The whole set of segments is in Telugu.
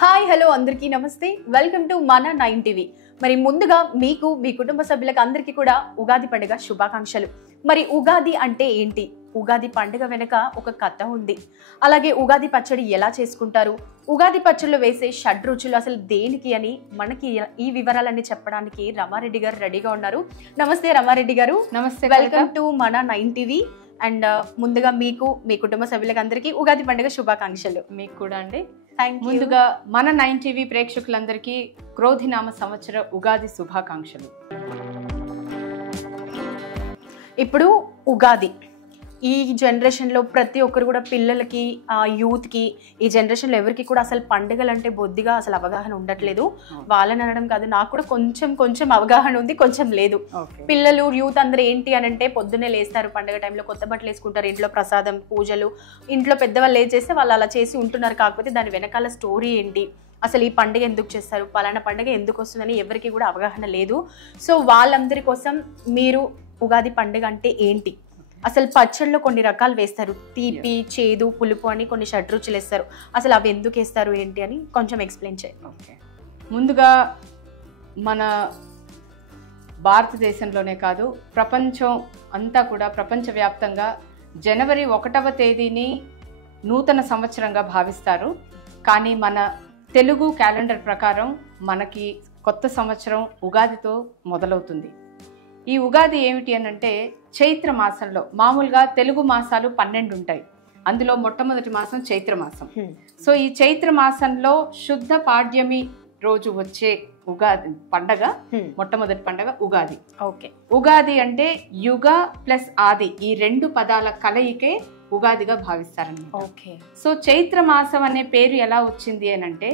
హాయ్ హలో అందరికీ నమస్తే వెల్కమ్ టు మన 9 టీవీ. మరి ముందుగా మీకు మీ కుటుంబ సభ్యులకు అందరికీ కూడా ఉగాది పండుగ శుభాకాంక్షలు. మరి ఉగాది అంటే ఏంటి? ఉగాది పండుగ వెనుక ఒక కథ ఉంది. అలాగే ఉగాది పచ్చడి ఎలా చేసుకుంటారు, ఉగాది పచ్చడిలో వేసే షడ్రుచులు అసలు దేనికి అని మనకి ఈ వివరాలన్నీ చెప్పడానికి రమారెడ్డి గారు రెడీగా ఉన్నారు. నమస్తే రమారెడ్డి గారు. నమస్తే, వెల్కమ్ టు మన 9 టీవీ. అండ్ ముందుగా మీకు మీ కుటుంబ సభ్యులకు అందరికీ ఉగాది పండుగ శుభాకాంక్షలు. మీకు కూడా అండి. ముందుగా మన 9 టీవీ ప్రేక్షకులందరికీ క్రోధినామ సంవత్సర ఉగాది శుభాకాంక్షలు. ఇప్పుడు ఉగాది ఈ జనరేషన్లో ప్రతి ఒక్కరు కూడా పిల్లలకి యూత్కి ఈ జనరేషన్లో ఎవరికి కూడా అసలు పండుగలు అంటే బొద్దిగా అసలు అవగాహన ఉండట్లేదు. వాళ్ళని అనడం కాదు, నాకు కూడా కొంచెం అవగాహన ఉంది, కొంచెం లేదు. పిల్లలు యూత్ అందరూ ఏంటి అని అంటే పొద్దున్నే లేస్తారు, పండుగ టైంలో కొత్త బట్టలు వేసుకుంటారు, ఇంట్లో ప్రసాదం పూజలు ఇంట్లో పెద్దవాళ్ళు ఏం చేస్తే వాళ్ళు అలా చేసి ఉంటున్నారు. కాకపోతే దాని వెనకాల స్టోరీ ఏంటి, అసలు ఈ పండుగ ఎందుకు చేస్తారు, పలానా పండుగ ఎందుకు వస్తుందని ఎవరికి కూడా అవగాహన లేదు. సో వాళ్ళందరి కోసం మీరు ఉగాది పండుగ అంటే ఏంటి, అసలు పచ్చళ్ళలో కొన్ని రకాలు వేస్తారు, తీపి చేదు పులుపు అని కొన్ని షడ్రుచులు వేస్తారు, అసలు అవి ఎందుకు వేస్తారు ఏంటి అని కొంచెం ఎక్స్ప్లెయిన్ చేయండి. ఓకే, ముందుగా మన భారతదేశంలోనే కాదు ప్రపంచం అంతా కూడా ప్రపంచవ్యాప్తంగా జనవరి 1వ తేదీని నూతన సంవత్సరంగా భావిస్తారు. కానీ మన తెలుగు క్యాలెండర్ ప్రకారం మనకి కొత్త సంవత్సరం ఉగాదితో మొదలవుతుంది. ఈ ఉగాది ఏమిటి అని అంటే చైత్ర మాసంలో, మామూలుగా తెలుగు మాసాలు 12 ఉంటాయి, అందులో మొట్టమొదటి మాసం చైత్ర మాసం. సో ఈ చైత్ర మాసంలో శుద్ధ పాడ్యమి రోజు వచ్చే ఉగాది పండగ, మొట్టమొదటి పండగ ఉగాది. ఓకే, ఉగాది అంటే యుగ ప్లస్ ఆది, ఈ 2 పదాల కలయికే ఉగాదిగా భావిస్తారన్నమాట. ఓకే, సో చైత్ర మాసం అనే పేరు ఎలా వచ్చింది అని అంటే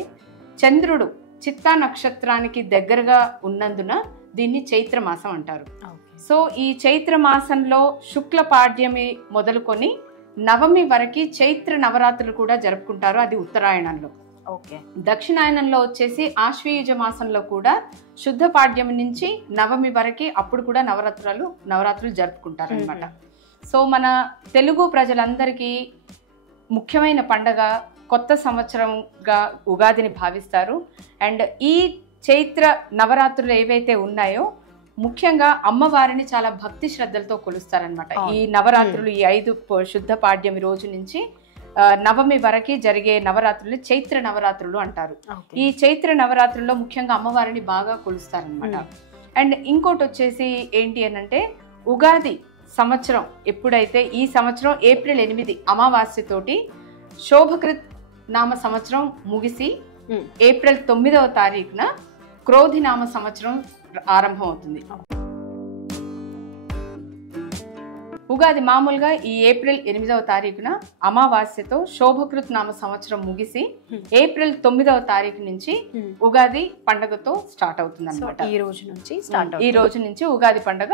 చంద్రుడు చిత్తా నక్షత్రానికి దగ్గరగా ఉన్నందున దీన్ని చైత్ర మాసం అంటారు. సో ఈ చైత్ర మాసంలో శుక్ల పాడ్యమి మొదలుకొని నవమి వరకు చైత్ర నవరాత్రులు కూడా జరుపుకుంటారు, అది ఉత్తరాయణంలో. ఓకే, దక్షిణాయనంలో వచ్చేసి ఆశ్వయుజ మాసంలో కూడా శుద్ధ పాడ్యమి నుంచి నవమి వరకు అప్పుడు కూడా నవరాత్రులు జరుపుకుంటారు అనమాట. సో మన తెలుగు ప్రజలందరికీ ముఖ్యమైన పండగ, కొత్త సంవత్సరంగా ఉగాదిని భావిస్తారు. అండ్ ఈ చైత్ర నవరాత్రులు ఏవైతే ఉన్నాయో ముఖ్యంగా అమ్మవారిని చాలా భక్తి శ్రద్ధలతో కొలుస్తారనమాట. ఈ నవరాత్రులు ఈ 5 శుద్ధ పాడ్యమి రోజు నుంచి నవమి వరకు జరిగే నవరాత్రులు చైత్ర నవరాత్రులు అంటారు. ఈ చైత్ర నవరాత్రుల్లో ముఖ్యంగా అమ్మవారిని బాగా కొలుస్తారనమాట. అండ్ ఇంకోటి వచ్చేసి ఏంటి అని అంటే ఉగాది సంవత్సరం ఎప్పుడైతే ఈ సంవత్సరం ఏప్రిల్ 8 అమావాస్యతోటి శోభకృత్ నామ సంవత్సరం ముగిసి ఏప్రిల్ 9వ తారీఖున క్రోధినామ సంవత్సరం ఆరంభం అవుతుంది. ఉగాది మామూలుగా ఈ ఏప్రిల్ 8వ తారీఖున అమావాస్యతో శోభకృత్ నామ సంవత్సరం ముగిసి ఏప్రిల్ 9వ తారీఖు నుంచి ఉగాది పండుగతో స్టార్ట్ అవుతుంది అనమాట. ఈ రోజు నుంచి ఉగాది పండుగ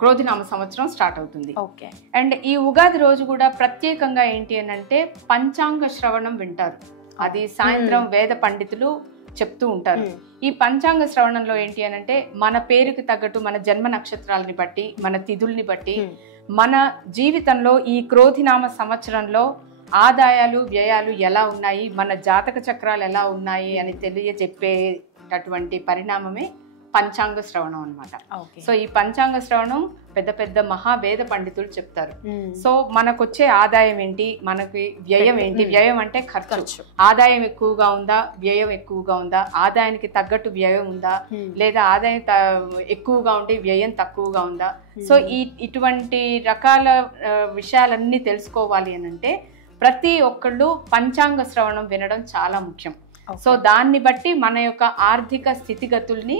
క్రోధినామ సంవత్సరం స్టార్ట్ అవుతుంది. ఓకే, అండ్ ఈ ఉగాది రోజు కూడా ప్రత్యేకంగా ఏంటి అని అంటే పంచాంగ శ్రవణం వింటారు. అది సాయంత్రం వేద పండితులు చెప్తూ ఉంటారు. ఈ పంచాంగ శ్రవణంలో ఏంటి అని అంటే మన పేరుకి తగ్గట్టు మన జన్మ నక్షత్రాలని బట్టి, మన తిథుల్ని బట్టి మన జీవితంలో ఈ క్రోధినామ సంవత్సరంలో ఆదాయాలు వ్యయాలు ఎలా ఉన్నాయి, మన జాతక చక్రాలు ఎలా ఉన్నాయి అని తెలియజెప్పేటటువంటి పరిణామమే పంచాంగ శ్రవణం అనమాట. సో ఈ పంచాంగ శ్రవణం పెద్ద పెద్ద మహావేద పండితులు చెప్తారు. సో మనకొచ్చే ఆదాయం ఏంటి, మనకి వ్యయం ఏంటి, వ్యయం అంటే ఖర్చు, ఆదాయం ఎక్కువగా ఉందా, వ్యయం ఎక్కువగా ఉందా, ఆదాయానికి తగ్గట్టు వ్యయం ఉందా, లేదా ఆదాయం ఎక్కువగా ఉంటే వ్యయం తక్కువగా ఉందా. సో ఇటువంటి రకాల విషయాలన్నీ తెలుసుకోవాలి అని అంటే ప్రతి ఒక్కళ్ళు పంచాంగ శ్రవణం వినడం చాలా ముఖ్యం. సో దాన్ని బట్టి మన యొక్క ఆర్థిక స్థితిగతుల్ని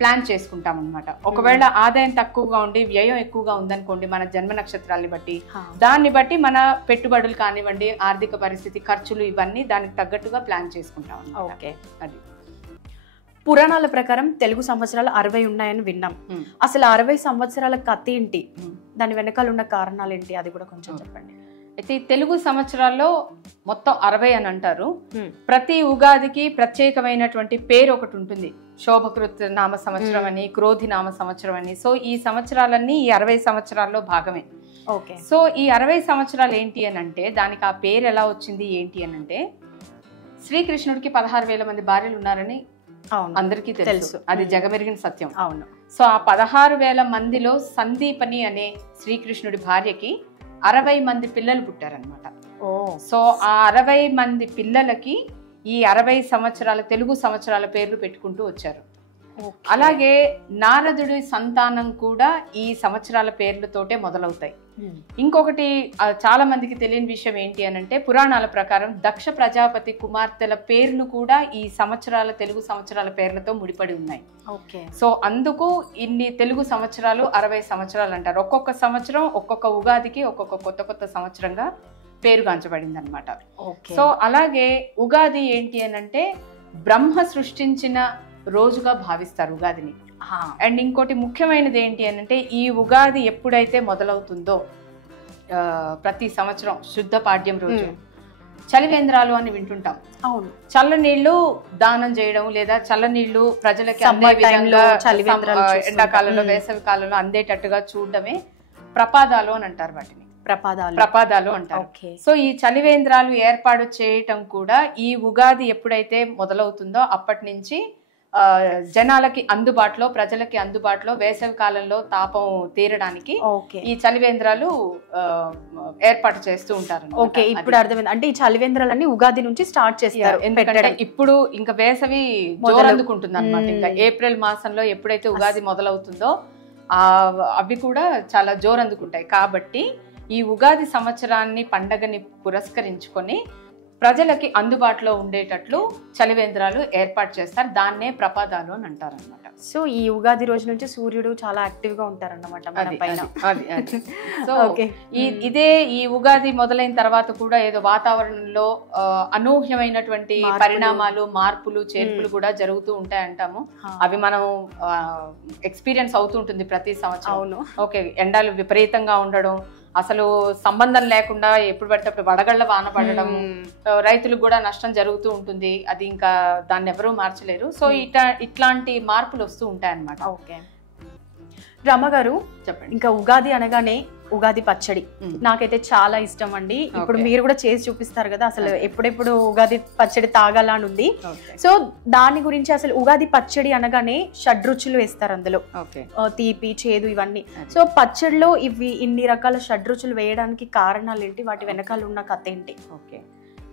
ప్లాన్ చేసుకుంటాం అనమాట. ఒకవేళ ఆదాయం తక్కువగా ఉండి వ్యయం ఎక్కువగా ఉందనుకోండి, మన జన్మ నక్షత్రాలని బట్టి దాన్ని బట్టి మన పెట్టుబడులు కానివ్వండి, ఆర్థిక పరిస్థితి, ఖర్చులు ఇవన్నీ దానికి తగ్గట్టుగా ప్లాన్ చేసుకుంటాం. ఓకే, అది పురాణాల ప్రకారం తెలుగు సంవత్సరాలు 60 ఉన్నాయని విన్నాం. అసలు 60 సంవత్సరాల కథ ఏంటి, దాని వెనకాల ఉన్న కారణాలు ఏంటి, అది కూడా కొంచెం చెప్పండి. అయితే తెలుగు సంవత్సరాల్లో మొత్తం 60 అని అంటారు. ప్రతి ఉగాదికి ప్రత్యేకమైనటువంటి పేరు ఒకటి ఉంటుంది. శోభకృత్ నామ సంవత్సరం అని, క్రోధి నామ సంవత్సరం అని. సో ఈ సంవత్సరాలన్నీ ఈ 60 సంవత్సరాల్లో భాగమే. ఓకే, సో ఈ 60 సంవత్సరాలు ఏంటి అని అంటే దానికి ఆ పేరు ఎలా వచ్చింది ఏంటి అని అంటే శ్రీకృష్ణుడికి 16,000 మంది భార్యలు ఉన్నారని అందరికీ తెలుసు, అది జగమెరిగిన సత్యం. అవును. సో ఆ 16,000 మందిలో సందీపని అనే శ్రీకృష్ణుడి భార్యకి 60 మంది పిల్లలు పుట్టారనమాట. సో ఆ 60 మంది పిల్లలకి ఈ 60 సంవత్సరాల తెలుగు సంవత్సరాల పేర్లు పెట్టుకుంటూ వచ్చారు. అలాగే నారదుడి సంతానం కూడా ఈ సంవత్సరాల పేర్లతోటే మొదలవుతాయి. ఇంకొకటి చాలా మందికి తెలియని విషయం ఏంటి అని అంటే, పురాణాల ప్రకారం దక్ష ప్రజాపతి కుమార్తెల పేర్లు కూడా ఈ సంవత్సరాల తెలుగు సంవత్సరాల పేర్లతో ముడిపడి ఉన్నాయి. సో అందుకు ఇన్ని తెలుగు సంవత్సరాలు 60 సంవత్సరాలు అంటారు. ఒక్కొక్క సంవత్సరం ఒక్కొక్క ఉగాదికి ఒక్కొక్క కొత్త కొత్త సంవత్సరంగా పేరుగాంచబడింది అనమాట. సో అలాగే ఉగాది ఏంటి అని అంటే బ్రహ్మ సృష్టించిన రోజుగా భావిస్తారు ఉగాదిని. అండ్ ఇంకోటి ముఖ్యమైనది ఏంటి అని అంటే, ఈ ఉగాది ఎప్పుడైతే మొదలవుతుందో ప్రతి సంవత్సరం శుద్ధ పాడ్యం రోజు చలివేంద్రాలు అని వింటుంటాం. అవును. చల్లనీళ్లు దానం చేయడం లేదా చల్లనీళ్లు ప్రజలకి ఎండాకాలంలో వేసవి కాలంలో అందేటట్టుగా చూడడమే ప్రపాదాలు అని అంటారు. వాటిని ప్రపాదాలు అంటారు. సో ఈ చలివేంద్రాలు ఏర్పాటు చేయటం కూడా ఈ ఉగాది ఎప్పుడైతే మొదలవుతుందో అప్పటి నుంచి జనాలకి అందుబాటులో, ప్రజలకి అందుబాటులో వేసవి కాలంలో తాపం తీరడానికి ఈ చలివేంద్రాలు ఏర్పాటు చేస్తూ ఉంటారు. ఓకే, ఇప్పుడు అర్థమైంది. అంటే ఈ చలివేంద్రాలన్నీ ఉగాది నుంచి స్టార్ట్ చేస్తారు. ఎందుకంటే ఇప్పుడు ఇంకా వేసవి జోరందుకుంటుంది అనమాట. ఇంకా ఏప్రిల్ మాసంలో ఎప్పుడైతే ఉగాది మొదలవుతుందో అవి కూడా చాలా జోరందుకుంటాయి. కాబట్టి ఈ ఉగాది సంవత్సరాన్ని పండగని పురస్కరించుకొని ప్రజలకి అందుబాటులో ఉండేటట్లు చలివేంద్రాలు ఏర్పాటు చేస్తారు. దాన్నే ప్రపాదాలు అని అంటారు అనమాట. సో ఈ ఉగాది రోజు నుంచి సూర్యుడు చాలా యాక్టివ్ గా ఉంటారన్నమాట మన పైన. సో ఇదే ఈ ఉగాది మొదలైన తర్వాత కూడా ఏదో వాతావరణంలో అనూహ్యమైనటువంటి పరిణామాలు, మార్పులు, చేర్పులు కూడా జరుగుతూ ఉంటాయంటాము. అవి మనం ఎక్స్పీరియన్స్ అవుతుంటుంది ప్రతి సంవత్సరం. ఓకే, ఎండలు విపరీతంగా ఉండడం, అసలు సంబంధం లేకుండా ఎప్పుడు పడితే అప్పుడు వడగళ్ల వాన పడడం, రైతులకు కూడా నష్టం జరుగుతూ ఉంటుంది. అది ఇంకా దాన్ని ఎవరూ మార్చలేరు. సో ఇట్లాంటి మార్పులు వస్తూ ఉంటాయి అన్నమాట. ఓకే రమ గారు చెప్పండి. ఇంకా ఉగాది అనగానే ఉగాది పచ్చడి నాకైతే చాలా ఇష్టం అండి. ఇప్పుడు మీరు కూడా చేసి చూపిస్తారు కదా, అసలు ఎప్పుడెప్పుడు ఉగాది పచ్చడి తాగాల అని ఉంది. సో దాని గురించి, అసలు ఉగాది పచ్చడి అనగానే షడ్రుచులు వేస్తారు అందులో, తీపి, చేదు ఇవన్నీ. సో పచ్చడిలో ఇవి ఇన్ని రకాల షడ్రుచులు వేయడానికి కారణాలు ఏంటి, వాటి వెనకాల ఉన్న కథ ఏంటి? ఓకే,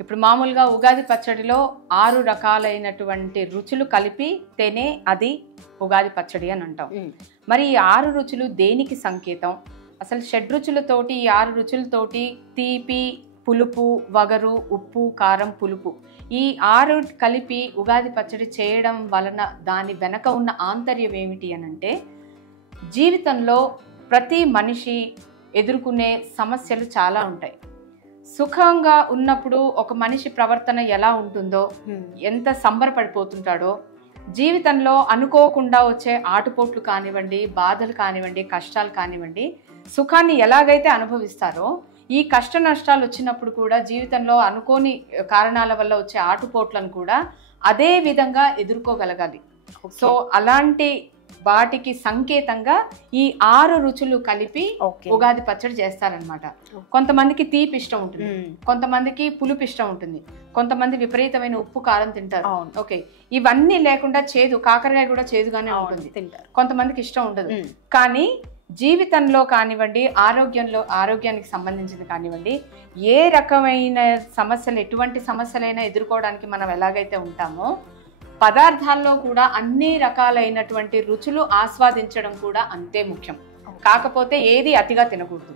ఇప్పుడు మామూలుగా ఉగాది పచ్చడిలో 6 రకాలైనటువంటి రుచులు కలిపి తేనే అది ఉగాది పచ్చడి అని అంటాం. మరి ఈ 6 రుచులు దేనికి సంకేతం? అసలు షడ్రుచులతోటి, ఈ 6 రుచులతోటి తీపి, పులుపు, వగరు, ఉప్పు, కారం, పులుపు, ఈ 6 కలిపి ఉగాది పచ్చడి చేయడం వలన దాని వెనక ఉన్న ఆంతర్యం ఏమిటి అని అంటే, జీవితంలో ప్రతి మనిషి ఎదుర్కొనే సమస్యలు చాలా ఉంటాయి. సుఖంగా ఉన్నప్పుడు ఒక మనిషి ప్రవర్తన ఎలా ఉంటుందో, ఎంత సంబరపడిపోతుంటాడో, జీవితంలో అనుకోకుండా వచ్చే ఆటుపోట్లు కానివ్వండి, బాధలు కానివ్వండి, కష్టాలు కానివ్వండి, సుఖాన్ని ఎలాగైతే అనుభవిస్తారో, ఈ కష్ట నష్టాలు వచ్చినప్పుడు కూడా జీవితంలో అనుకోని కారణాల వల్ల వచ్చే ఆటుపోట్లను కూడా అదే విధంగా ఎదుర్కోగలగాలి. సో అలాంటి వాటికి సంకేతంగా ఈ 6 రుచులు కలిపి ఉగాది పచ్చడి చేస్తారనమాట. కొంతమందికి తీపి ఇష్టం ఉంటుంది, కొంతమందికి పులుపు ఇష్టం ఉంటుంది, కొంతమంది విపరీతమైన ఉప్పు, కారం తింటారు. ఓకే, ఇవన్నీ లేకుండా చేదు, కాకరకాయ కూడా చేదుగానే ఉంటుంది, కొంతమందికి ఇష్టం ఉండదు. కానీ జీవితంలో కానివ్వండి, ఆరోగ్యానికి సంబంధించింది కానివ్వండి, ఏ రకమైన సమస్యలు, ఎటువంటి సమస్యలైనా ఎదుర్కోవడానికి మనం ఎలాగైతే ఉంటామో, పదార్థాల్లో కూడా అన్ని రకాలైనటువంటి రుచులు ఆస్వాదించడం కూడా అంతే ముఖ్యం. కాకపోతే ఏది అతిగా తినకూడదు.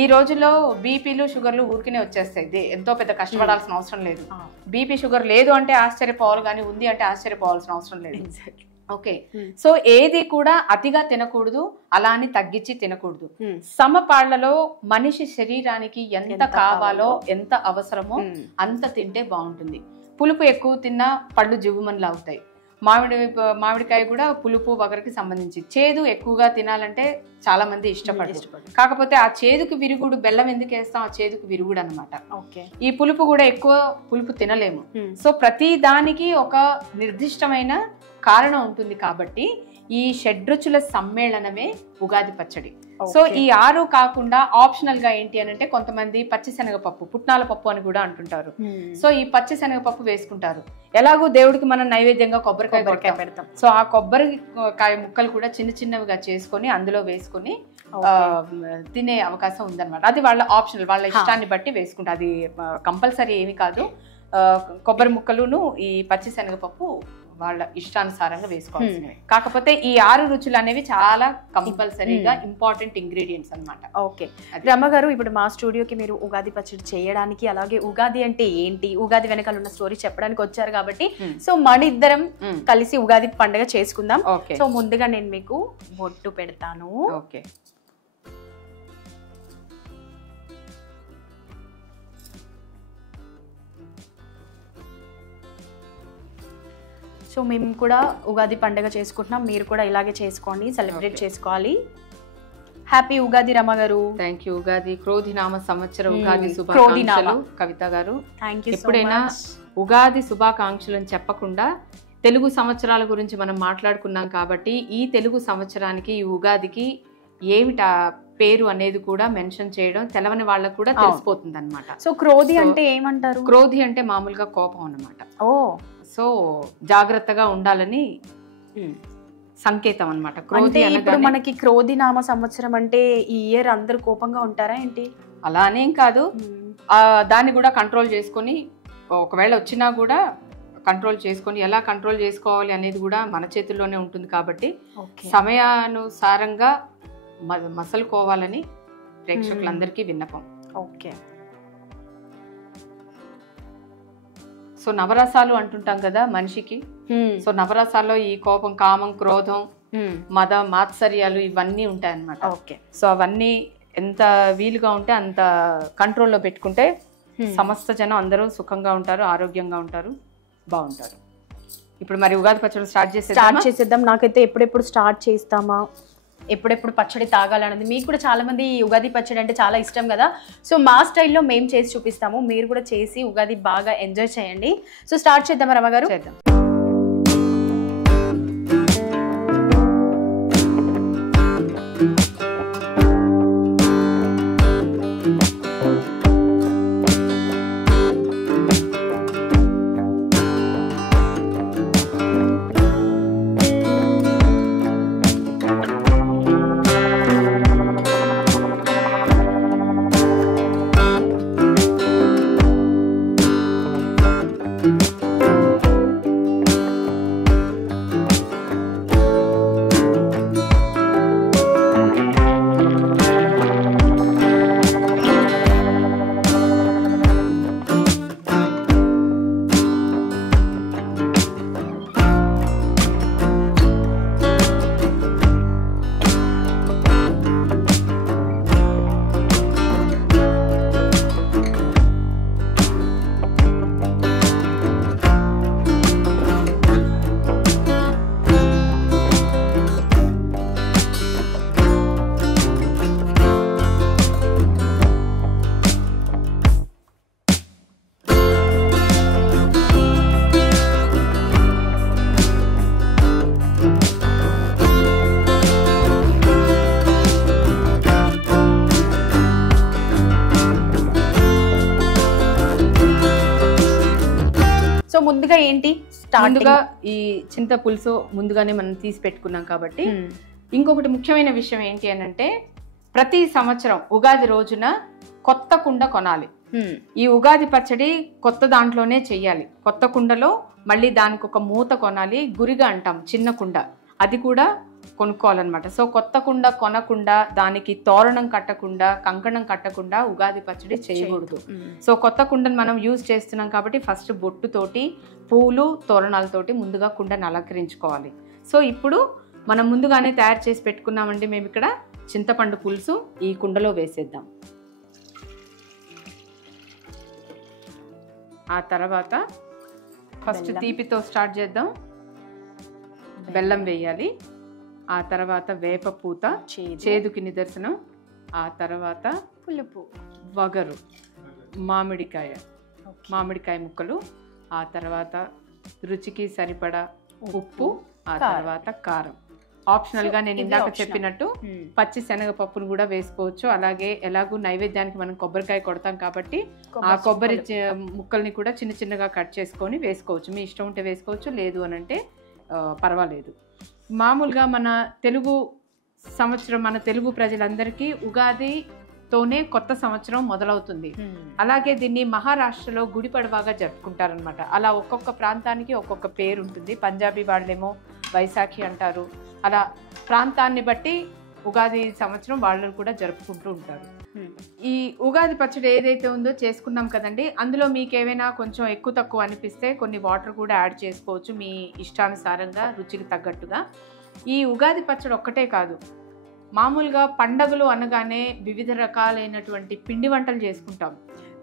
ఈ రోజుల్లో బీపీలు, షుగర్లు ఊరికనే వచ్చేస్తాయి, ఎంతో పెద్ద కష్టపడాల్సిన అవసరం లేదు. బీపీ, షుగర్ లేదు అంటే ఆశ్చర్యపోవాలి, కానీ ఉంది అంటే ఆశ్చర్యపోవాల్సిన అవసరం లేదు. ఓకే, సో ఏది కూడా అతిగా తినకూడదు, అలా అని తగ్గించి తినకూడదు. సమపాళ్లలో మనిషి శరీరానికి ఎంత కావాలో, ఎంత అవసరమో అంత తింటే బాగుంటుంది. పులుపు ఎక్కువ తిన్నా పళ్ళు జివ్వుమని అవుతాయి. మామిడికాయ కూడా పులుపు, వగరుకి సంబంధించి. చేదు ఎక్కువగా తినాలంటే చాలా మంది ఇష్టపడరు. కాకపోతే ఆ చేదుకు విరుగుడు, బెల్లం ఎందుకు వేస్తాం, ఆ చేదుకు విరుగుడు అనమాట. ఈ పులుపు కూడా ఎక్కువ పులుపు తినలేము. సో ప్రతి దానికి ఒక నిర్దిష్టమైన కారణం ఉంటుంది. కాబట్టి ఈ షడ్రుచుల సమ్మేళనమే ఉగాది పచ్చడి. సో ఈ 6 కాకుండా ఆప్షనల్ గా ఏంటి అని అంటే కొంతమంది పచ్చిశనగపప్పు, పుట్నాల పప్పు అని కూడా అంటుంటారు. సో ఈ పచ్చిశనగపప్పు వేసుకుంటారు. ఎలాగో దేవుడికి మనం నైవేద్యంగా కొబ్బరికాయ పెడతాం. సో ఆ కొబ్బరికాయ ముక్కలు కూడా చిన్న చిన్నవిగా చేసుకొని అందులో వేసుకొని తినే అవకాశం ఉందన్నమాట. అది వాళ్ళ ఆప్షనల్, వాళ్ళ ఇష్టాన్ని బట్టి వేసుకుంటారు. అది కంపల్సరీ ఏమి కాదు. కొబ్బరి ముక్కలును ఈ పచ్చిశనగపప్పు వాళ్ళ ఇష్టానుసారంగా వేసుకోవాల్సినవి. కాకపోతే ఈ 6 రుచులు అనేవి చాలా కంపల్సరీగా ఇంపార్టెంట్ ఇంగ్రీడియంట్స్ అన్నమాట. ఓకే రమ గారు, ఇప్పుడు మా స్టూడియోకి మీరు ఉగాది పచ్చడి చేయడానికి, అలాగే ఉగాది అంటే ఏంటి, ఉగాది వెనకాల ఉన్న స్టోరీ చెప్పడానికి వచ్చారు కాబట్టి సో మన ఇద్దరం కలిసి ఉగాది పండుగ చేసుకుందాం. సో ముందుగా నేను మీకు బొట్టు పెడతాను. ఓకే. సో మేము కూడా ఉగాది పండుగ చేసుకుంటున్నాం, మీరు కూడా ఇలాగే చేసుకోండి, సెలబ్రేట్ చేసుకోవాలి. హ్యాపీ ఉగాది రమ గారు. Thank you. ఉగాది క్రోధినామ సంవత్సర ఉగాది శుభాకాంక్షలు కవిత గారు. Thank you. ఎప్పుడైనా ఉగాది శుభాకాంక్షలను చెప్పకుండా తెలుగు సంవత్సరాల గురించి మనం మాట్లాడుకున్నాం కాబట్టి ఈ తెలుగు సంవత్సరానికి, ఈ ఉగాదికి ఏమిటా పేరు అనేది కూడా మెన్షన్ చేయడం తెలవని వాళ్ళకు కూడా తెలిసిపోతుంది అనమాట. సో క్రోధి అంటే ఏమంటారు? క్రోధి అంటే మామూలుగా కోపం అన్నమాట. ఓ, సో జాగ్రత్తగా ఉండాలని సంకేతం అన్నమాట. క్రోధి ఇప్పుడు మనకి క్రోధి నామ సంవత్సరం అంటే ఈ ఇయర్ అందరు కోపంగా ఉంటారా ఏంటి? అలా అనేం కాదు. దాన్ని కూడా కంట్రోల్ చేసుకొని, ఒకవేళ వచ్చినా కూడా కంట్రోల్ చేసుకొని, ఎలా కంట్రోల్ చేసుకోవాలి అనేది కూడా మన చేతుల్లోనే ఉంటుంది కాబట్టి సమయానుసారంగా మసలుకోవాలని ప్రేక్షకులందరికీ విన్నపం. ఓకే. సో నవరసాలు అంటుంటాం కదా మనిషికి. సో నవరసాల్లో ఈ కోపం, కామం, క్రోధం, మద, మాత్సర్యాలు ఇవన్నీ ఉంటాయి అన్నమాట. ఓకే. సో అవన్నీ ఎంత వీలుగా ఉంటే అంత కంట్రోల్లో పెట్టుకుంటే సమస్త జనం అందరూ సుఖంగా ఉంటారు, ఆరోగ్యంగా ఉంటారు, బాగుంటారు. ఇప్పుడు మరి ఉగాది పచ్చడి స్టార్ట్ చేసేద్దాం. నాకైతే ఎప్పుడెప్పుడు స్టార్ట్ చేస్తామా, ఎప్పుడెప్పుడు పచ్చడి తాగాలన్నది. మీకు కూడా చాలా మంది ఉగాది పచ్చడి అంటే చాలా ఇష్టం కదా. సో మా స్టైల్లో మేము చేసి చూపిస్తాము, మీరు కూడా చేసి ఉగాది బాగా ఎంజాయ్ చేయండి. సో స్టార్ట్ చేద్దామా రమ గారు? చేద్దాం. ముందుగా ఏంటి, ముందుగా ఈ చింత పులుసు ముందుగానే మనం తీసి పెట్టుకున్నాం కాబట్టి ఇంకొకటి ముఖ్యమైన విషయం ఏంటి అని అంటే ప్రతి సంవత్సరం ఉగాది రోజున కొత్త కుండ కొనాలి. ఈ ఉగాది పచ్చడి కొత్త దాంట్లోనే చెయ్యాలి. కొత్త కుండలో మళ్ళీ దానికి ఒక మూత కొనాలి, గురిగా అంటాం చిన్న కుండ, అది కూడా కొనుక్కోవాలన్నమాట. సో కొత్త కుండ కొనకుండా, దానికి తోరణం కట్టకుండా, కంకణం కట్టకుండా ఉగాది పచ్చడి చేయకూడదు. సో కొత్త కుండను మనం యూజ్ చేస్తున్నాం కాబట్టి ఫస్ట్ బొట్టుతోటి, పూలు, తోరణాలతోటి ముందుగా కుండను అలంకరించుకోవాలి. సో ఇప్పుడు మనం ముందుగానే తయారు చేసి పెట్టుకున్నామండి మేము ఇక్కడ చింతపండు పులుసు ఈ కుండలో వేసేద్దాం. ఆ తర్వాత ఫస్ట్ తీపితో స్టార్ట్ చేద్దాం. బెల్లం వేయాలి, ఆ తర్వాత వేప పూత చేదుకి నిదర్శనం, ఆ తర్వాత పులుపు, వగరు, మామిడికాయ ముక్కలు, ఆ తర్వాత రుచికి సరిపడా ఉప్పు, ఆ తర్వాత కారం. ఆప్షనల్ గా నేను ఇందాక చెప్పినట్టు పచ్చి శనగపప్పును కూడా వేసుకోవచ్చు. అలాగే ఎలాగూ నైవేద్యానికి మనం కొబ్బరికాయ కొడతాం కాబట్టి ఆ కొబ్బరి ముక్కల్ని కూడా చిన్న చిన్నగా కట్ చేసుకొని వేసుకోవచ్చు. మీ ఇష్టం ఉంటే వేసుకోవచ్చు, లేదు అని అంటే పర్వాలేదు. మామూలుగా మన తెలుగు సంవత్సరం, మన తెలుగు ప్రజలందరికీ ఉగాదితోనే కొత్త సంవత్సరం మొదలవుతుంది. అలాగే దీన్ని మహారాష్ట్రలో గుడి పడవాగా జరుపుకుంటారనమాట. అలా ఒక్కొక్క ప్రాంతానికి ఒక్కొక్క పేరు ఉంటుంది. పంజాబీ వాళ్ళేమో వైశాఖి అంటారు. అలా ప్రాంతాన్ని బట్టి ఉగాది సంవత్సరం వాళ్ళు కూడా జరుపుకుంటూ ఉంటారు. ఈ ఉగాది పచ్చడి ఏదైతే ఉందో చేసుకున్నాం కదండి, అందులో మీకు ఏమైనా కొంచెం ఎక్కువ తక్కువ అనిపిస్తే కొన్ని వాటర్ కూడా యాడ్ చేసుకోవచ్చు మీ ఇష్టానుసారంగా, రుచికి తగ్గట్టుగా. ఈ ఉగాది పచ్చడి ఒక్కటే కాదు, మామూలుగా పండగలు అనగానే వివిధ రకాలైనటువంటి పిండి వంటలు చేసుకుంటాం.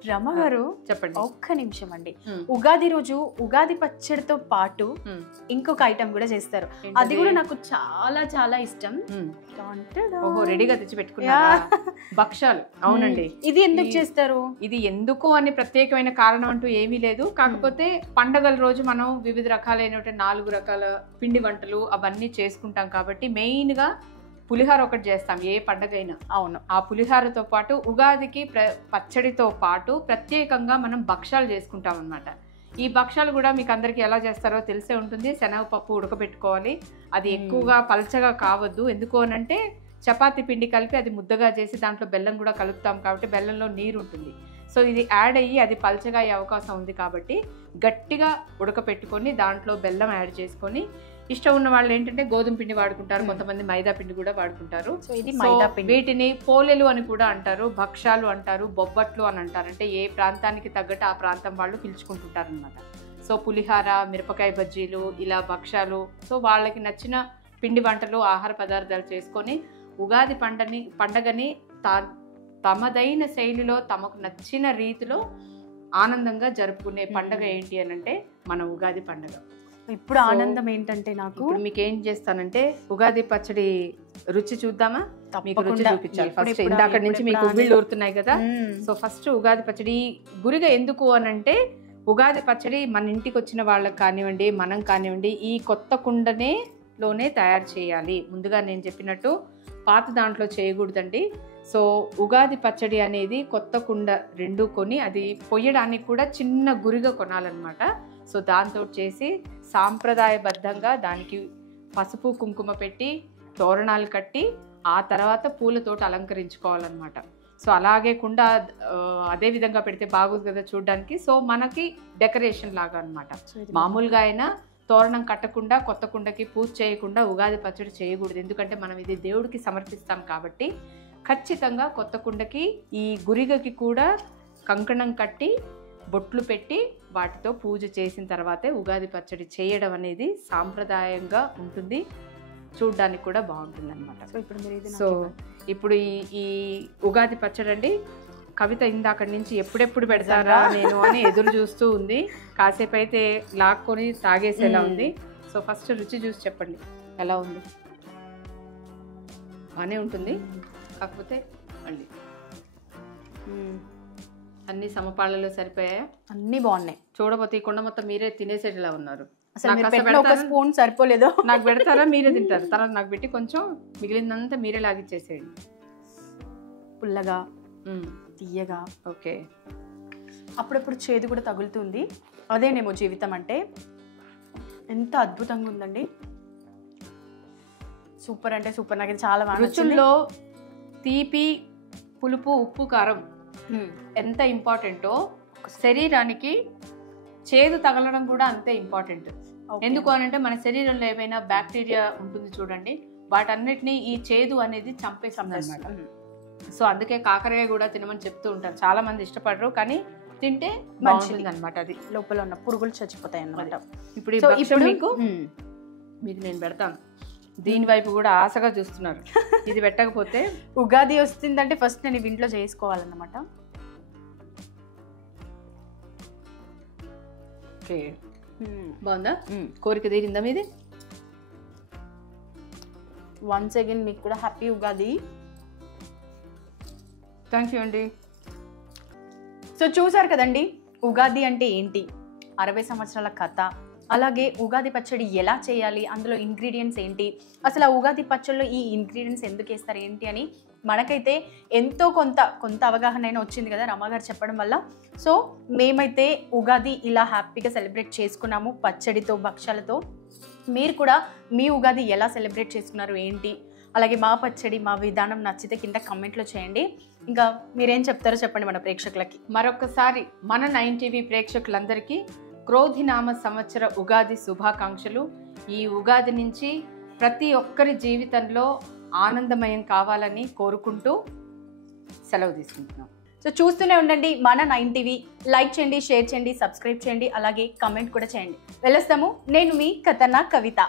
రమ గారు చెప్పండి. ఒక్క నిమిషం అండి. ఉగాది రోజు ఉగాది పచ్చడితో పాటు ఇంకొక ఐటమ్ కూడా చేస్తారు. అది కూడా నాకు చాలా చాలా ఇష్టం. ఓహో, రెడీగా తెచ్చి పెట్టుకున్నా భక్షాలు. అవునండి. ఇది ఎందుకు చేస్తారు? ఇది ఎందుకు అని ప్రత్యేకమైన కారణం అంటూ ఏమీ లేదు. కాకపోతే పండగల రోజు మనం వివిధ రకాలైనటువంటి 4 రకాల పిండి వంటలు అవన్నీ చేసుకుంటాం కాబట్టి మెయిన్ గా పులిహార ఒకటి చేస్తాం ఏ పండగైనా. అవును. ఆ పులిహారతో పాటు ఉగాదికి పచ్చడితో పాటు ప్రత్యేకంగా మనం భక్షాలు చేసుకుంటాం అన్నమాట. ఈ భక్షాలు కూడా మీకు అందరికీ ఎలా చేస్తారో తెలిసే ఉంటుంది. శనగపప్పు ఉడకబెట్టుకోవాలి. అది ఎక్కువగా పల్చగా కావద్దు. ఎందుకు అనంటే చపాతీ పిండి కలిపి అది ముద్దగా చేసి దాంట్లో బెల్లం కూడా కలుపుతాం కాబట్టి బెల్లంలో నీరు ఉంటుంది. సో ఇది యాడ్ అయ్యి అది పల్చగా అయ్యే అవకాశం ఉంది కాబట్టి గట్టిగా ఉడకపెట్టుకొని దాంట్లో బెల్లం యాడ్ చేసుకొని, ఇష్టం ఉన్న వాళ్ళు ఏంటంటే గోధుమ పిండి వాడుకుంటారు, కొంతమంది మైదా పిండి కూడా వాడుకుంటారు. సో ఇది మైదా పిండి. వీటిని పోలెలు అని కూడా అంటారు, భక్షాలు అంటారు, బొబ్బట్లు అని అంటారు. అంటే ఏ ప్రాంతానికి తగ్గట్టు ఆ ప్రాంతం వాళ్ళు పిలుచుకుంటుంటారు అనమాట. సో పులిహార, మిరపకాయ బజ్జీలు, ఇలా భక్షాలు, సో వాళ్ళకి నచ్చిన పిండి వంటలు, ఆహార పదార్థాలు చేసుకొని ఉగాది పండగని తమదైన శైలిలో తమకు నచ్చిన రీతిలో ఆనందంగా జరుపుకునే పండగ ఏంటి అని అంటే మన ఉగాది పండగ. ఇప్పుడు ఆనందం ఏంటంటే నాకు ఇప్పుడు మీకు ఏం చేస్తానంటే ఉగాది పచ్చడి రుచి చూద్దామా? మీకు రుచి చూపించాలి ఫస్ట్. ఇందాక నుంచి మీకు ఉవ్విళ్ళు ఊరుతున్నాయి కదా. సో ఫస్ట్ ఉగాది పచ్చడి గురిగా ఎందుకు అనంటే, ఉగాది పచ్చడి మన ఇంటికి వచ్చిన వాళ్ళకి కానివ్వండి, మనం కానివ్వండి, ఈ కొత్త కుండలోనే తయారు చేయాలి. ముందుగా నేను చెప్పినట్టు పాత దాంట్లో చేయకూడదండి. సో ఉగాది పచ్చడి అనేది కొత్త కుండ 2 కొని అది పొయ్యడానికి కూడా చిన్న గురిగా కొనాలన్నమాట. సో దాంతో చేసి సాంప్రదాయబద్ధంగా దానికి పసుపు కుంకుమ పెట్టి తోరణాలు కట్టి ఆ తర్వాత పూలతోటి అలంకరించుకోవాలన్నమాట. సో అలాగే కుండ అదే విధంగా పెడితే బాగుంది కదా చూడడానికి. సో మనకి డెకరేషన్ లాగా అనమాట. మామూలుగా అయినా తోరణం కట్టకుండా కొత్త కుండకి పూజ చేయకుండా ఉగాది పచ్చడి చేయకూడదు. ఎందుకంటే మనం ఇది దేవుడికి సమర్పిస్తాం కాబట్టి ఖచ్చితంగా కొత్త కుండకి ఈ గురిగకి కూడా కంకణం కట్టి బొట్లు పెట్టి వాటితో పూజ చేసిన తర్వాతే ఉగాది పచ్చడి చేయడం అనేది సాంప్రదాయంగా ఉంటుంది, చూడడానికి కూడా బాగుంటుంది అనమాట. సో ఇప్పుడు ఈ ఉగాది పచ్చడి అండి, కవిత ఇందాక నుంచి ఎప్పుడెప్పుడు పెడతారా నేను అని ఎదురు చూస్తూ ఉంది. కాసేపు అయితే లాక్కొని తాగేసేలా ఉంది. సో ఫస్ట్ రుచి చూసి చెప్పండి ఎలా ఉంది. బాగానే ఉంటుంది, కాకపోతే మళ్ళీ అన్ని సమపాళ్ళలో సరిపోయాయా? అన్ని బాగున్నాయి. చూడబోతే ఈ కొండ మొత్తం మీరే తినేసేలా ఉన్నారు. స్పూన్ సరిపోలేదు. నాకు పెడతారా? మీరే తింటారు. తర్వాత నాకు పెట్టి కొంచెం మిగిలిందంతా మీరే లాగిచ్చేసేయండి. పుల్లగా, తీయగా, ఓకే, అప్పుడప్పుడు చేదు కూడా తగులుతుంది. అదేనేమో జీవితం అంటే. ఎంత అద్భుతంగా ఉందండి, సూపర్ అంటే సూపర్. నాకు చాలా బాగా రుచుల్లో తీపి, పులుపు, ఉప్పు, కారం ఎంత ఇంపార్టెంటో శరీరానికి చేదు తగలడం కూడా అంతే ఇంపార్టెంట్. ఎందుకు అనంటే మన శరీరంలో ఏమైనా బ్యాక్టీరియా ఉంటుంది చూడండి, వాటన్నిటిని ఈ చేదు అనేది చంపేస్తుంది అన్నమాట. సో అందుకే కాకరకాయ కూడా తినమని చెప్తూ ఉంటారు. చాలా మంది ఇష్టపడరు, కానీ తింటే బాగుంటుంది అనమాట. అది లోపల ఉన్న పురుగులు చచ్చిపోతాయి అన్నమాట. ఇప్పుడు మీకు నేను పెడతాను. దీని వైపు కూడా ఆశగా చూస్తున్నారు. ఇది పెట్టకపోతే ఉగాది వస్తుందంటే ఫస్ట్ నేను ఇంట్లో చేసుకోవాలన్నమాట. ఓకే, బాగుందా? కోరిక తీరిందా మీది? వన్స్ అగైన్ మీకు కూడా హ్యాపీ ఉగాది. థ్యాంక్ యూ అండి. సో చూసారు కదండి ఉగాది అంటే ఏంటి, 60 సంవత్సరాల కథ, అలాగే ఉగాది పచ్చడి ఎలా చేయాలి, అందులో ఇంగ్రీడియంట్స్ ఏంటి, అసలు ఆ ఉగాది పచ్చడిలో ఈ ఇంగ్రీడియంట్స్ ఎందుకు వేస్తారు ఏంటి అని మనకైతే ఎంతో కొంత అవగాహన అయినా వచ్చింది కదా రమ గారు చెప్పడం వల్ల. సో మేమైతే ఉగాది ఇలా హ్యాపీగా సెలబ్రేట్ చేసుకున్నాము పచ్చడితో, భక్షాలతో. మీరు కూడా మీ ఉగాది ఎలా సెలబ్రేట్ చేసుకున్నారు ఏంటి, అలాగే మా పచ్చడి మా విధానం నచ్చితే కింద కమెంట్లో చేయండి. ఇంకా మీరేం చెప్తారో చెప్పండి మన ప్రేక్షకులకి. మరొకసారి మన 9 టీవీ ప్రేక్షకులందరికీ క్రోధినామ సంవత్సర ఉగాది శుభాకాంక్షలు. ఈ ఉగాది నుంచి ప్రతి ఒక్కరి జీవితంలో ఆనందమయం కావాలని కోరుకుంటూ సెలవు తీసుకుంటున్నాం. సో చూస్తూనే ఉండండి మన 9 టీవీ. లైక్ చేయండి, షేర్ చేయండి, సబ్స్క్రైబ్ చేయండి, అలాగే కమెంట్ కూడా చేయండి. వెళ్ళొస్తాము. నేను మీ ఖతర్నాక్ కవిత.